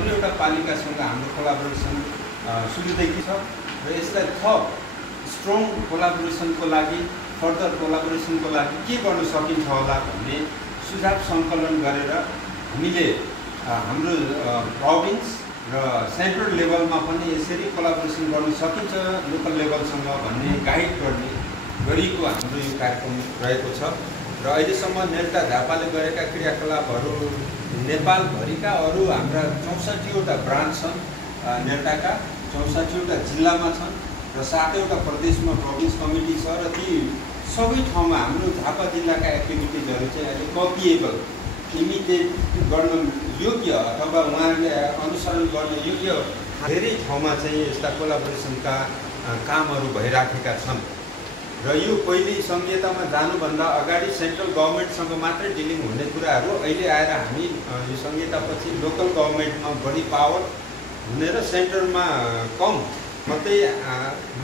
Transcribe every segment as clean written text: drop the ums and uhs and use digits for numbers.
17वटा पालिकासँग हाम्रो कोलाबोरेसन सुरुदेखि छ र यसलाई थप स्ट्रङ कोलाबोरेसनको लागि फर्दर कोलाबोरेसनको लागि के गर्न सकिन्छ होला भन्ने सुझाव सङ्कलन गरेर हामीले हाम्रो प्रोभिन्स र सेन्ट्रल लेभलमा पनि यसरी कोलाबोरेसन गर्न सकिन्छ लोकल लेभलसँग भन्ने गाइड गरिएको हाम्रो यो कार्यक्रम रहेको छ र अहिलेसम्म नेल्टा झापाले गरेका क्रियाकलापहरू नेपालभरिका अरू हाम्रा 64वटा ब्रान्च छन् नेल्टाका 64वटा जिल्लामा छन् र 7वटा प्रदेशमा प्रोभिन्स कमिटी छ र ती सबै ठाउँमा हाम्रो झापा जिल्लाका एक्टिभिटिजहरू चाहिँ अहिले कपिएबल इमिटेट गर्न योग्य अथवा उहाँहरूले अनुसरण गर्न योग्य धेरै ठाउँमा चाहिँ यस्ता कोलाबोरेसनका कामहरू भइराखेका छन् र यो पहिले सङ्घीयतामा जानुभन्दा अगाडि सेन्ट्रल गभर्मेन्टसँग मात्रै डिलिङ हुने कुराहरू अहिले आएर हामी यो सङ्घीयतापछि लोकल गभर्मेन्टमा बढी पावर हुने र सेन्टरमा कम मात्रै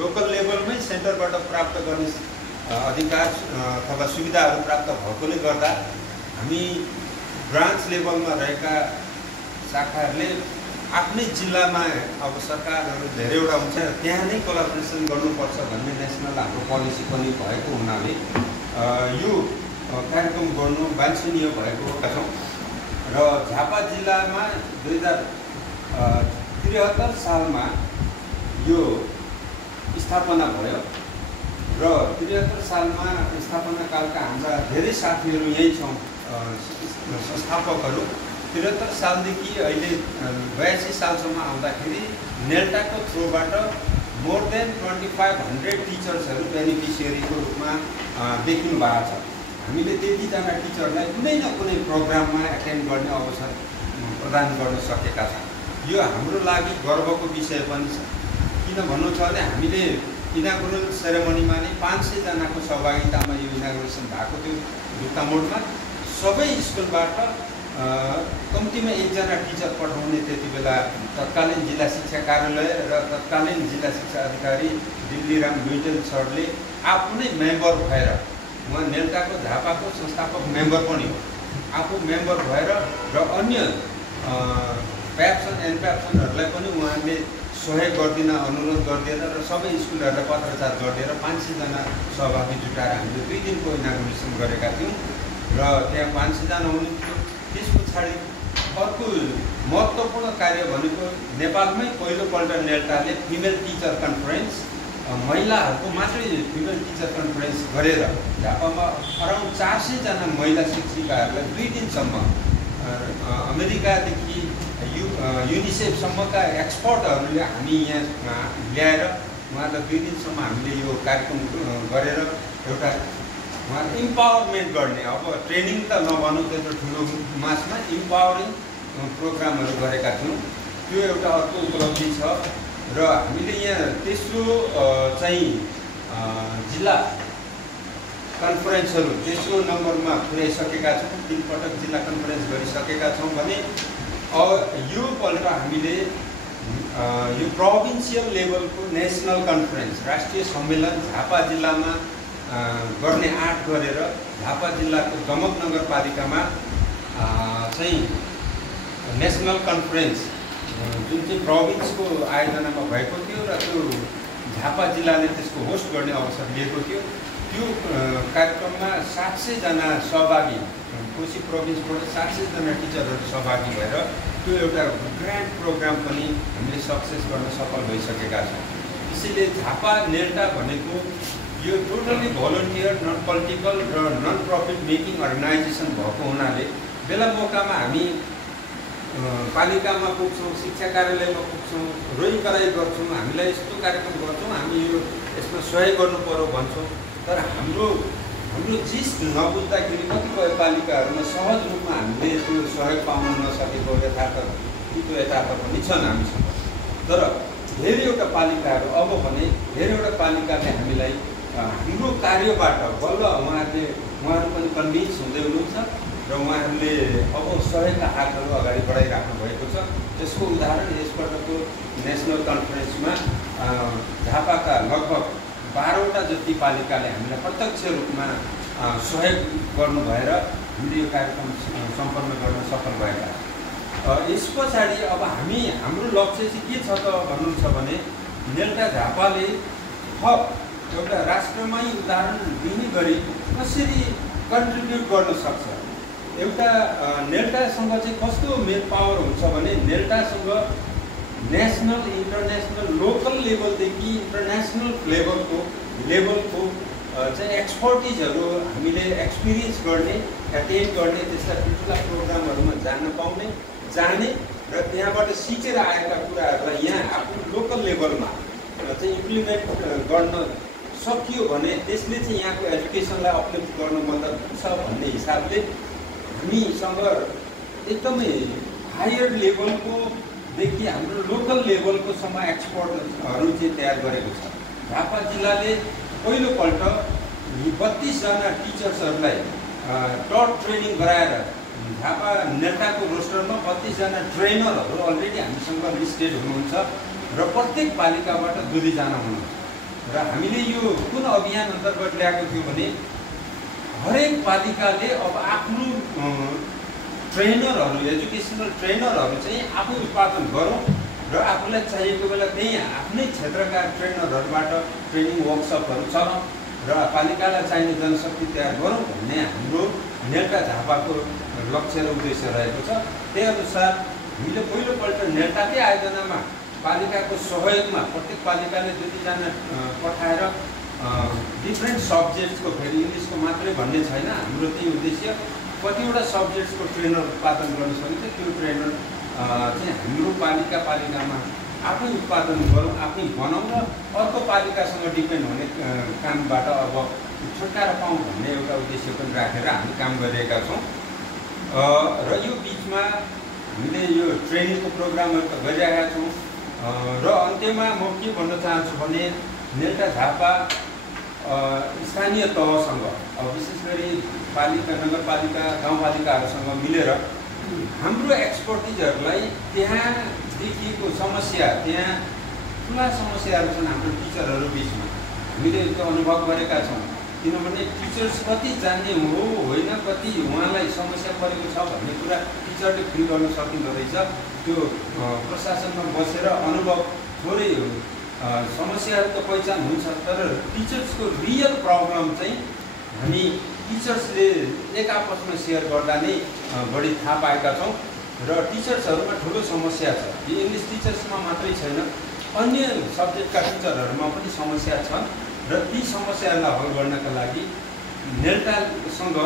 लोकल लेभलमै सेन्टरबाट प्राप्त गर्ने अधिकार अथवा सुविधाहरू प्राप्त भएकोले गर्दा हामी ब्रान्च लेभलमा रहेका शाखाहरूले आफ्नै जिल्लामा अब सरकारहरू धेरैवटा हुन्छ त्यहाँ नै कोलाबोरेसन गर्नुपर्छ भन्ने नेसनल हाम्रो पोलिसी पनि भएको हुनाले यो कार्यक्रम गर्नु वाञ्छनीय भएको छौँ र झापा जिल्लामा 2073 सालमा यो स्थापना भयो र 73 सालमा स्थापना कालका हाम्रा धेरै साथीहरू यही छौँ संस्थापकहरू 73 सालदेखि अहिले 82 सालसम्म आउँदाखेरि नेल्टाको थ्रोबाट मोर देन 2500 टिचर्सहरू बेनिफिसियरीको रूपमा देखिनु भएको छ। हामीले त्यतिजना टिचरलाई कुनै न कुनै प्रोग्राममा एटेन्ड गर्ने अवसर प्रदान गर्न सकेका छौँ। यो हाम्रो लागि गर्वको विषय पनि छ। किन भन्नु छ भने हामीले इनागुरल सेरेमनीमा नै 500 जनाको सहभागितामा यो इनागुरेसन भएको थियो जुत्तामोडमा। सबै स्कुलबाट कम्तीमा एकजना टिचर पठाउने त्यति बेला तत्कालीन जिल्ला शिक्षा कार्यालय र तत्कालीन जिल्ला शिक्षा अधिकारी दिल्लीराम लुइटेल सरले आफ्नै मेम्बर भएर, उहाँ नेल्टाको झापाको संस्थापक मेम्बर पनि हो, आफू मेम्बर भएर र अन्य प्याप्सन एनप्याप्सनहरूलाई पनि उहाँले सहयोग गरिदिन अनुरोध गरिदिएर र सबै स्कुलहरूलाई पत्रचार गरिदिएर 500 जना सहभागी जुटाएर हामीले 2 दिनको इनागुरेसन गरेका थियौँ र त्यहाँ 500 जना हुनुहुन्थ्यो। त्यस पछाडि अर्को महत्त्वपूर्ण कार्य भनेको नेपालमै पहिलोपल्ट नेल्टाले फिमेल टिचर कन्फरेन्स, महिलाहरूको मात्रै फिमेल टिचर कन्फरेन्स गरेर झापामा अराउन्ड 400 जना महिला शिक्षिकाहरूलाई 2 दिनसम्म अमेरिकादेखि युनिसेफसम्मका एक्सपर्टहरूले हामी यहाँ ल्याएर उहाँलाई 2 दिनसम्म हामीले यो कार्यक्रम गरेर एउटा उहाँ इम्पावरमेन्ट गर्ने, अब ट्रेनिङ त नभनौँ त्यत्रो ठुलो मासमा इम्पावरिङ प्रोग्रामहरू गरेका थियौँ। त्यो एउटा अर्को उपलब्धि छ र हामीले यहाँ तेस्रो चाहिँ जिल्ला कन्फरेन्सहरू तेस्रो नम्बरमा पुर्याइसकेका छौँ। 3 पटक जिल्ला कन्फरेन्स गरिसकेका छौँ भने यो पल्ट हामीले यो प्रोभिन्सियल लेभलको नेसनल कन्फरेन्स राष्ट्रिय सम्मेलन झापा जिल्लामा गर्ने आँट गरेर झापा जिल्लाको दमक नगरपालिकामा चाहिँ नेसनल कन्फरेन्स जुन चाहिँ प्रोभिन्सको आयोजनामा भएको थियो र त्यो झापा जिल्लाले त्यसको होस्ट गर्ने अवसर लिएको थियो। त्यो कार्यक्रममा 700 जना सहभागी, कोशी प्रोभिन्सबाट 700 जना टिचरहरू सहभागी भएर त्यो एउटा ग्रान्ड प्रोग्राम पनि हामीले सक्सेस गर्न सफल भइसकेका छौँ। त्यसैले झापा नेल्टा भनेको यो टोटली भोलिन्टियर, नन पोलिटिकल र नन प्रफिट मेकिङ अर्गनाइजेसन भएको हुनाले बेला मौकामा हामी पालिकामा पुग्छौँ, शिक्षा कार्यालयमा पुग्छौँ, रोइ कराई गर्छौँ, हामीलाई यस्तो कार्यक्रम गर्छौँ, हामी यो यसमा सहयोग गर्नु पर्यो भन्छौँ। तर हाम्रो जिस नबुझ्दाखेरि कतिपय पालिकाहरूमा सहज रूपमा हामीले त्यो सहयोग पाउन नसकेको यथार्थ पनि छन् हामीसँग। तर धेरैवटा पालिकाहरू अब भने धेरैवटा पालिकाले हामीलाई हाम्रो कार्यबाट बल्ल उहाँहरू पनि कन्भिन्स हुँदै हुनुहुन्छ र उहाँहरूले अब सहयोगका हातहरू अगाडि बढाइराख्नु भएको छ। त्यसको उदाहरण यसपल्टको नेसनल कन्फरेन्समा झापाका लगभग 12वटा जति पालिकाले हामीलाई प्रत्यक्ष रूपमा सहयोग गर्नु भएर हामीले यो कार्यक्रम सम्पन्न गर्न सफल भएका। यस पछाडि अब हाम्रो लक्ष्य चाहिँ के छ त भन्नुहुन्छ भने नेल्टा झापाले थप एउटा राष्ट्रमै उदाहरण दिने गरी कसरी कन्ट्रिब्युट गर्न सक्छ। एउटा नेल्टासँग चाहिँ कस्तो मेन पावर हुन्छ भने नेल्टासँग नेसनल इन्टरनेसनल लोकल लेभलदेखि इन्टरनेसनल लेभलको चाहिँ एक्सपर्टिजहरू हामीले एक्सपिरियन्स गर्ने एटेन्ड गर्ने त्यस्ता ठुल्ठुला प्रोग्रामहरूमा जाने र त्यहाँबाट सिकेर आएका कुराहरूलाई यहाँ आफ्नो लोकल लेभलमा चाहिँ इम्प्लिमेन्ट गर्न सकियो भने त्यसले चाहिँ यहाँको एजुकेसनलाई अपलिफ्ट गर्न मद्दत हुन्छ भन्ने हिसाबले हामीसँग एकदमै हायर लेभलकोदेखि हाम्रो लोकल लेभलकोसम्म एक्सपर्टहरू चाहिँ तयार गरेको छ। झापा जिल्लाले पहिलोपल्ट 32 जना टिचर्सहरूलाई टट ट्रेनिङ गराएर झापा नेल्टाको रोस्टरमा 32 जना ट्रेनरहरू अलरेडी हामीसँग लिस्टेड हुनुहुन्छ र प्रत्येक पालिकाबाट 2 जना हुनुहुन्छ। र हामीले यो कुन अभियान अन्तर्गत ल्याएको थियो भने हरेक पालिकाले अब आफ्नो ट्रेनरहरू एजुकेसनल ट्रेनरहरू चाहिँ आफू उत्पादन गरौँ र आफूलाई चाहिएको बेला त्यही आफ्नै क्षेत्रका ट्रेनरहरूबाट ट्रेनिङ वर्कसपहरू चलाउँ र पालिकालाई चाहिने जनशक्ति तयार गरौँ भन्ने हाम्रो नेल्टा झापाको लक्ष्य र उद्देश्य रहेको छ। त्यही अनुसार हामीले पहिलोपल्ट नेल्टाकै आयोजनामा पालिकाको सहयोगमा प्रत्येक पालिकाले 2 जना पठाएर डिफ्रेन्ट सब्जेक्ट्सको फेरि इङ्ग्लिसको मात्रै भन्ने छैन हाम्रो त्यही उद्देश्य कतिवटा सब्जेक्ट्सको ट्रेनर उत्पादन गर्न सकिन्छ त्यो ट्रेनर चाहिँ हाम्रो पालिकामा आफै उत्पादन गरौँ आफै बनाउँ र अर्को पालिकासँग डिपेन्ड हुने कामबाट अब छुटकारा पाऊँ भन्ने एउटा उद्देश्य पनि राखेर हामी काम गरिरहेका छौँ। र यो बिचमा हामीले यो ट्रेनिङको प्रोग्रामहरू त गरिरहेका छौँ र अन्त्यमा म के भन्न चाहन्छु भने नेल्टा झापा स्थानीय तहसँग विशेष गरी पालिका नगरपालिका गाउँपालिकाहरूसँग मिलेर हाम्रो एक्सपर्टिजहरूलाई त्यहाँदेखिको समस्या त्यहाँ ठुला समस्याहरू छन् हाम्रो टिचरहरू बिचमा हामीले त्यो अनुभव गरेका छौँ। किनभने टिचर्स कति जान्ने हो होइन कति उहाँलाई समस्या परेको छ भन्ने कुरा टिचरले फिल गर्न सकिँदो रहेछ। त्यो प्रशासनमा बसेर अनुभव थोरै समस्याहरू त पहिचान हुन्छ तर टिचर्सको रियल प्रब्लम चाहिँ हामी टिचर्सले एक आपसमा सेयर गर्दा नै बढी थाहा पाएका छौँ र टिचर्सहरूमा ठुलो समस्या छ। यो इङ्ग्लिस टिचर्समा मात्रै छैन अन्य सब्जेक्टका टिचरहरूमा पनि समस्या छन् र ती समस्याहरूलाई हल गर्नका लागि नेल्टासँग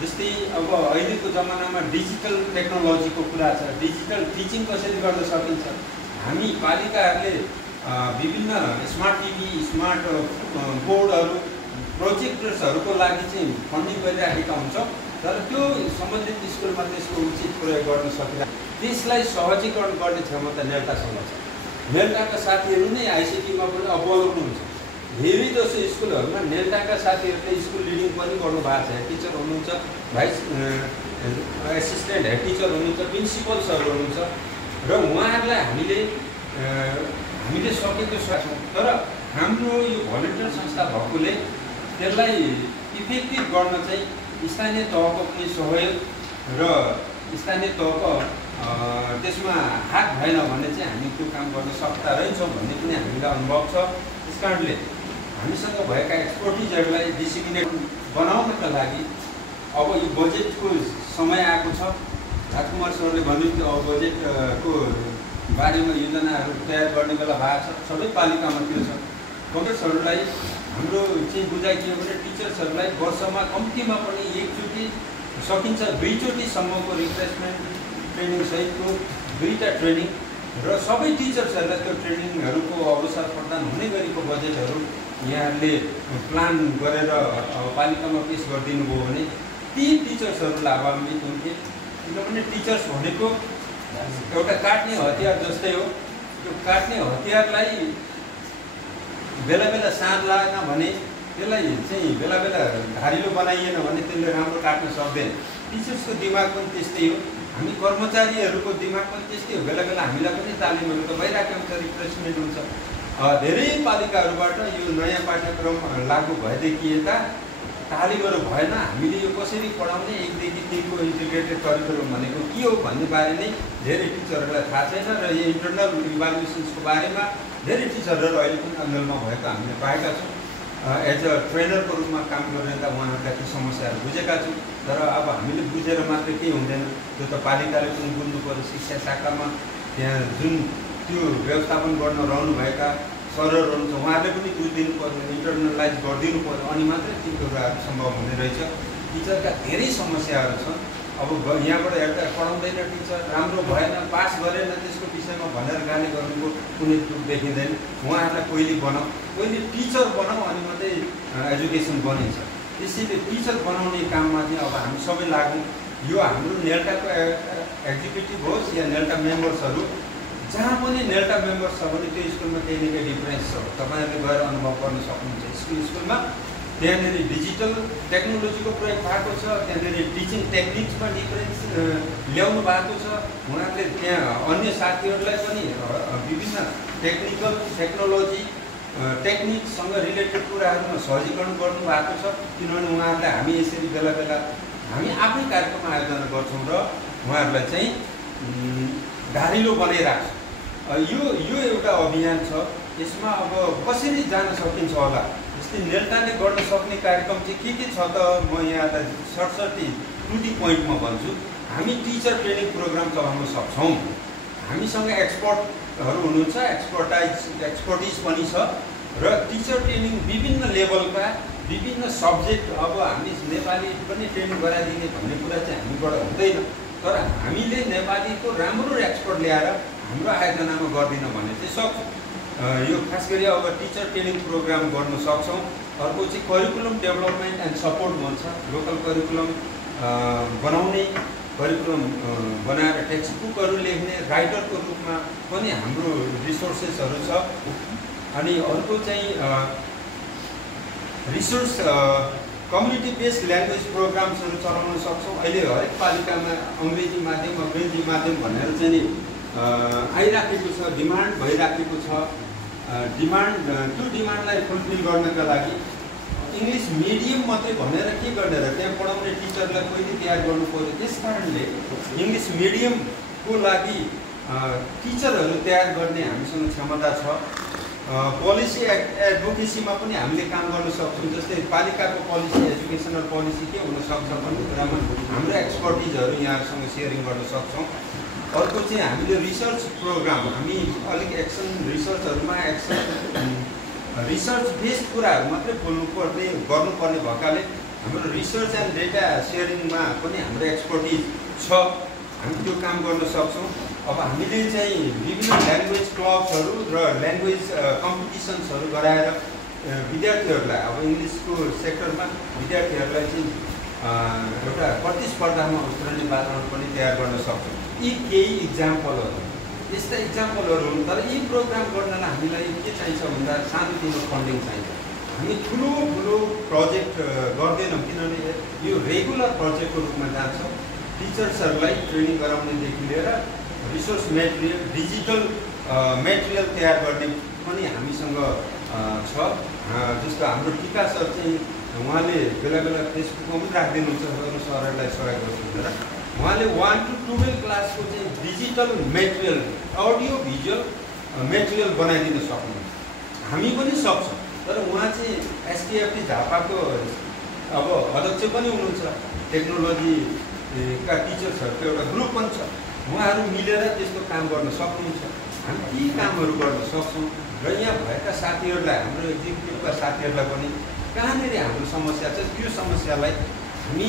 जस्तै अब अहिलेको जमानामा डिजिटल टेक्नोलोजीको कुरा छ डिजिटल टिचिङ कसरी गर्न सकिन्छ हामी पालिकाहरूले विभिन्न स्मार्ट टिभी स्मार्ट बोर्डहरू प्रोजेक्टर्सहरूको लागि चाहिँ फन्डिङ गरिराखेका हुन्छौँ तर त्यो सम्बन्धित स्कुलमा त्यसको उचित प्रयोग गर्न सकिन्छ त्यसलाई सहजीकरण गर्ने क्षमता नेल्टासँग छ। नेल्टाका साथीहरू नै आइसिटीमा पनि अब्बल हुनुहुन्छ। धेरै जसो स्कुलहरूमा नेल्टाका साथीहरूले स्कुल लिडिङ पनि गर्नुभएको छ। हेड टिचर हुनुहुन्छ भाइस एसिस्टेन्ट हेड टिचर हुनुहुन्छ प्रिन्सिपल्सहरू हुनुहुन्छ र उहाँहरूलाई हामीले सकेको सक्छौँ तर हाम्रो यो भलिन्टियर संस्था भएकोले त्यसलाई इफेक्टिभ गर्न चाहिँ स्थानीय तहको पनि सहयोग र स्थानीय तहको त्यसमा हात भएन भने चाहिँ हामी त्यो काम गर्न सक्दा रहेछौँ भन्ने पनि हामीलाई अनुभव छ। त्यस कारणले हामीसँग भएका एक्सपर्टिजहरूलाई डिसिप्लिनेट बनाउनका लागि अब यो बजेटको समय आएको छ। राजकुमार सरले भन्नुभयो अब बजेटको बारेमा योजनाहरू तयार गर्ने बेला भएको छ सबै पालिकामा त्यो छ। कङ्ग्रेसहरूलाई हाम्रो चाहिँ बुझाइ के हो भने टिचर्सहरूलाई वर्षमा कम्तीमा पनि एकचोटि सकिन्छ 2 चोटिसम्मको रिफ्रेसमेन्ट ट्रेनिङ सहितको 2टा ट्रेनिङ र सबै टिचर्सहरूलाई त्यो ट्रेनिङहरूको अवसर प्रदान हुने गरेको बजेटहरू यहाँहरूले प्लान गरेर पालिकामा पेस गरिदिनु भयो भने ती टिचर्सहरू लाभान्वित हुन्थे। किनभने टिचर्स भनेको एउटा काट्ने हतियार जस्तै हो। त्यो काट्ने हतियारलाई बेला बेला साँध लागेन भने त्यसलाई चाहिँ बेला बेला धारिलो बनाइएन भने त्यसले राम्रो काट्न सक्दैन। टिचर्सको दिमाग पनि त्यस्तै हो हामी कर्मचारीहरूको दिमाग पनि त्यस्तै हो। बेला बेला हामीलाई पनि तालिमहरू त भइरहेको हुन्छ रिफ्रेसमेन्ट हुन्छ। धेरै पालिकाहरूबाट यो नयाँ पाठ्यक्रम लागू भएदेखि यता तालिमबाट भएन। हामीले यो कसरी पढाउने 1 देखि 3 को इन्टिग्रेटेड करिकुलम भनेको के हो भन्ने बारे नै धेरै टिचरहरूलाई थाहा छैन र यो इन्टरनल इभ्यालुएसन्सको बारेमा धेरै टिचरहरू अहिले पनि अनलमा भएको हामीले पाएका छौँ। एज अ ट्रेनरको रूपमा काम गरिरहँदा उहाँहरूका ती समस्याहरू बुझेका छौँ। तर अब हामीले बुझेर मात्रै केही हुँदैन, त्यो त पालिकाले पनि बुझ्नु पर्यो। शिक्षा शाखामा त्यहाँ जुन त्यो व्यवस्थापन गर्न रहनुभएका सरहरू हुन्छ उहाँहरूले पनि बुझिदिनु पर्यो, इन्टरनलाइज गरिदिनु पर्यो, अनि मात्रै ती कुराहरू सम्भव हुने रहेछ। टिचरका धेरै समस्याहरू छन्। अब यहाँबाट एउटा पढाउँदैन टिचर, राम्रो भएन, पास गरेन, त्यसको विषयमा भनेर गाली गर्नुको कुनै तुक देखिँदैन। उहाँहरूलाई पहिले टिचर बनाऊ अनि मात्रै एजुकेसन बनिन्छ। त्यसैले टिचर बनाउने काममा चाहिँ अब हामी सबै लागौँ। यो हाम्रो नेल्टाको एक्जिक्युटिभ होस् या नेल्टा मेम्बर्सहरू, जहाँ पनि नेल्टा मेम्बर्स छ भने त्यो स्कुलमा केही न केही डिफरेन्स छ। तपाईँहरूले गएर अनुभव गर्न सक्नुहुन्छ। स्कुलमा त्यहाँनिर डिजिटल टेक्नोलोजीको प्रयोग भएको छ, त्यहाँनिर टिचिङ टेक्निक्समा डिफरेन्स ल्याउनु भएको छ। उहाँहरूले त्यहाँ अन्य साथीहरूलाई पनि विभिन्न टेक्निकल टेक्नोलोजी टेक्निकसँग रिलेटेड कुराहरूमा सहजीकरण गर्नु भएको छ। किनभने उहाँहरूलाई हामी यसरी बेला बेला हामी आफ्नै कार्यक्रम आयोजना गर्छौँ र उहाँहरूलाई चाहिँ धारिलो बनाइराख्छौँ। यो एउटा अभियान छ। यसमा अब कसरी जान सकिन्छ होला, जस्तै नेल्टाले गर्न सक्ने कार्यक्रम चाहिँ के छ त म यहाँलाई सरसर्ती त्रुटि पोइन्टमा भन्छु। हामी टिचर ट्रेनिङ प्रोग्राम चलाउन सक्छौँ। हामीसँग एक्सपर्टहरू हुनुहुन्छ, एक्सपर्टिज पनि छ र टिचर ट्रेनिङ विभिन्न लेभलका विभिन्न सब्जेक्ट। अब हामी नेपाली पनि ट्रेनिङ गराइदिने भन्ने कुरा चाहिँ हामीबाट हुँदैन, तर हामीले नेपालीको राम्रो एक्सपर्ट ल्याएर हाम्रो आयोजनामा गर्दिन भने चाहिँ सक्छौँ। यो खास गरी अब टिचर ट्रेनिङ प्रोग्राम गर्न सक्छौँ। अर्को चाहिँ करिकुलम डेभलपमेन्ट एन्ड सपोर्ट भन्छ। लोकल करिकुलम बनाउने, करिकुलम बनाएर टेक्स्ट बुकहरू लेख्ने राइटरको रूपमा पनि हाम्रो रिसोर्सेसहरू छ। अनि अर्को चाहिँ रिसोर्स कम्युनिटी बेस्ड ल्याङ्ग्वेज प्रोग्राम्सहरू चलाउन सक्छौँ। अहिले हरेक पालिकामा अङ्ग्रेजी माध्यम अङ्ग्रेजी माध्यम भनेर चाहिँ नि आइराखेको छ, डिमान्ड भइराखेको छ। त्यो डिमान्डलाई फुलफिल गर्नका लागि इङ्ग्लिस मिडियम मात्रै भनेर के गर्ने र त्यहाँ पढाउने टिचरलाई पहिले तयार गर्नु पर्यो। त्यस कारणले इङ्ग्लिस मिडियमको लागि टिचरहरू तयार गर्ने हामीसँग क्षमता छ। पोलिसी एडभोकेसीमा पनि हामीले काम गर्न सक्छौँ। जस्तै पालिकाको पोलिसी, एजुकेसनल पोलिसी के हुनसक्छ भन्ने कुरामा हाम्रो एक्सपर्टिजहरू यहाँहरूसँग सेयरिङ गर्न सक्छौँ। अर्को चाहिँ हामीले रिसर्च प्रोग्राम, हामी अलिक एक्सन रिसर्चहरूमा रिसर्च बेस्ड कुराहरू मात्रै गर्नुपर्ने भएकाले हाम्रो रिसर्च एन्ड डेटा सेयरिङमा पनि हाम्रो एक्सपर्टिज छ। हामी त्यो काम गर्न सक्छौँ। अब हामीले चाहिँ विभिन्न ल्याङ्ग्वेज क्लब्सहरू र ल्याङ्ग्वेज कम्पिटिसन्सहरू गराएर विद्यार्थीहरूलाई, अब इङ्ग्लिसको सेक्टरमा विद्यार्थीहरूलाई चाहिँ एउटा प्रतिस्पर्धामा उत्रने वातावरण पनि तयार गर्न सक्छौँ। यी केही इक्जाम्पलहरू, यस्ता इक्जाम्पलहरू हुन्। तर यी प्रोग्राम गर्नलाई हामीलाई के चाहिन्छ भन्दा सानोतिनो फन्डिङ चाहिन्छ। हामी ठुलो प्रोजेक्ट गर्दैनौँ, किनभने यो रेगुलर प्रोजेक्टको रूपमा जान्छ। टिचर्सहरूलाई ट्रेनिङ गराउनेदेखि लिएर रिसोर्स मेटेरियल, डिजिटल मेटेरियल तयार गर्ने पनि हामीसँग छ। जस्तो हाम्रो टिका सर चाहिँ उहाँले बेला बेला फेसबुकमा पनि राखिदिनुहुन्छ, अरू सरहरूलाई सहयोग गर्नुहुन्छ र उहाँले 1 to 12 क्लासको चाहिँ digital material, audio visual material बनाइदिन सक्नुहुन्छ। हामी पनि सक्छौँ। तर उहाँ चाहिँ एसकेएफटी झापाको अब अध्यक्ष पनि हुनुहुन्छ। टेक्नोलोजीका टिचर्सहरूको एउटा ग्रुप पनि छ। उहाँहरू मिलेर त्यस्तो काम गर्न सक्नुहुन्छ। हामी ती कामहरू गर्न सक्छौँ र यहाँ भएका साथीहरूलाई, हाम्रो एक्जिक्युटिभका साथीहरूलाई पनि कहाँनिर हाम्रो समस्या छ त्यो समस्यालाई हामी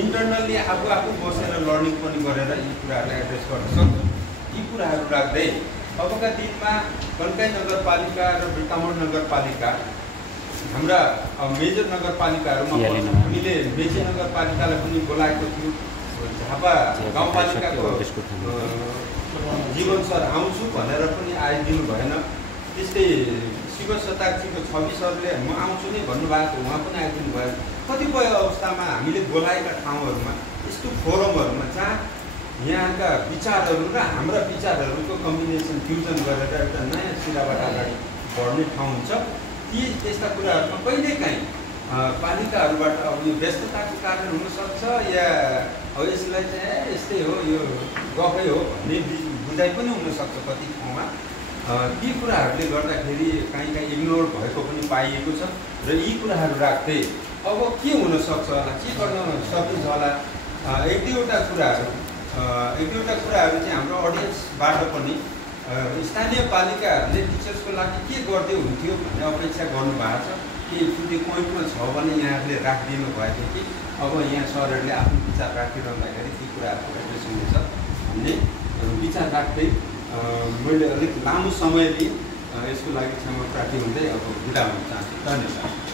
इन्टरनल्ली आफू बसेर लर्निङ पनि गरेर यी कुराहरूलाई एड्रेस गर्न सक्छौँ। यी कुराहरू राख्दै अबका दिनमा कन्काई नगरपालिका र बिर्तामोड नगरपालिका हाम्रा मेजर नगरपालिकाहरूमा हामीले मेची नगरपालिकालाई पनि बोलाएको थियो। झापा गाउँपालिकाको जीवन सर आउँछु भनेर पनि आइदिनु भएन। त्यस्तै शिव शताब्दीको 26 सरले म आउँछु नै भन्नुभएको, उहाँ पनि आइदिनु भएन। कतिपय अवस्थामा हामीले बोलाएका ठाउँहरूमा, यस्तो फोरमहरूमा जहाँ यहाँका विचारहरू र हाम्रा विचारहरूको कम्बिनेसन फ्युजन गरेर एउटा नयाँ सिराबाट अगाडि बढ्ने ठाउँ हुन्छ, त्यस्ता कुराहरूमा कहिलेकाहीँ पालिकाहरूबाट अब यो व्यस्तताको कारण हुनसक्छ या अब यसलाई चाहिँ यस्तै हो यो गफै हो भन्ने बुझाइ पनि हुनसक्छ कति ठाउँमा। ती कुराहरूले गर्दाखेरि काहीँ काहीँ इग्नोर भएको पनि पाइएको छ र यी कुराहरू राख्दै अब के हुनसक्छ होला, के गर्न सकिन्छ होला, एक दुईवटा कुराहरू चाहिँ हाम्रो अडियन्सबाट पनि स्थानीय पालिकाहरूले टिचर्सको लागि के गर्दै हुन्थ्यो भन्ने अपेक्षा गर्नुभएको छ। के त्यो पोइन्टमा छ भने यहाँहरूले राखिदिनु भएको थियो कि अब यहाँ सरहरूले आफ्नो विचार राखिरहँदाखेरि ती कुराहरूको एड्रेस हुनेछ भन्ने विचार राख्दै मैले अलिक लामो समय लिएँ। यसको लागि क्षमा प्रार्थी हुँदै अब बिदा हुन चाहन्छु। धन्यवाद।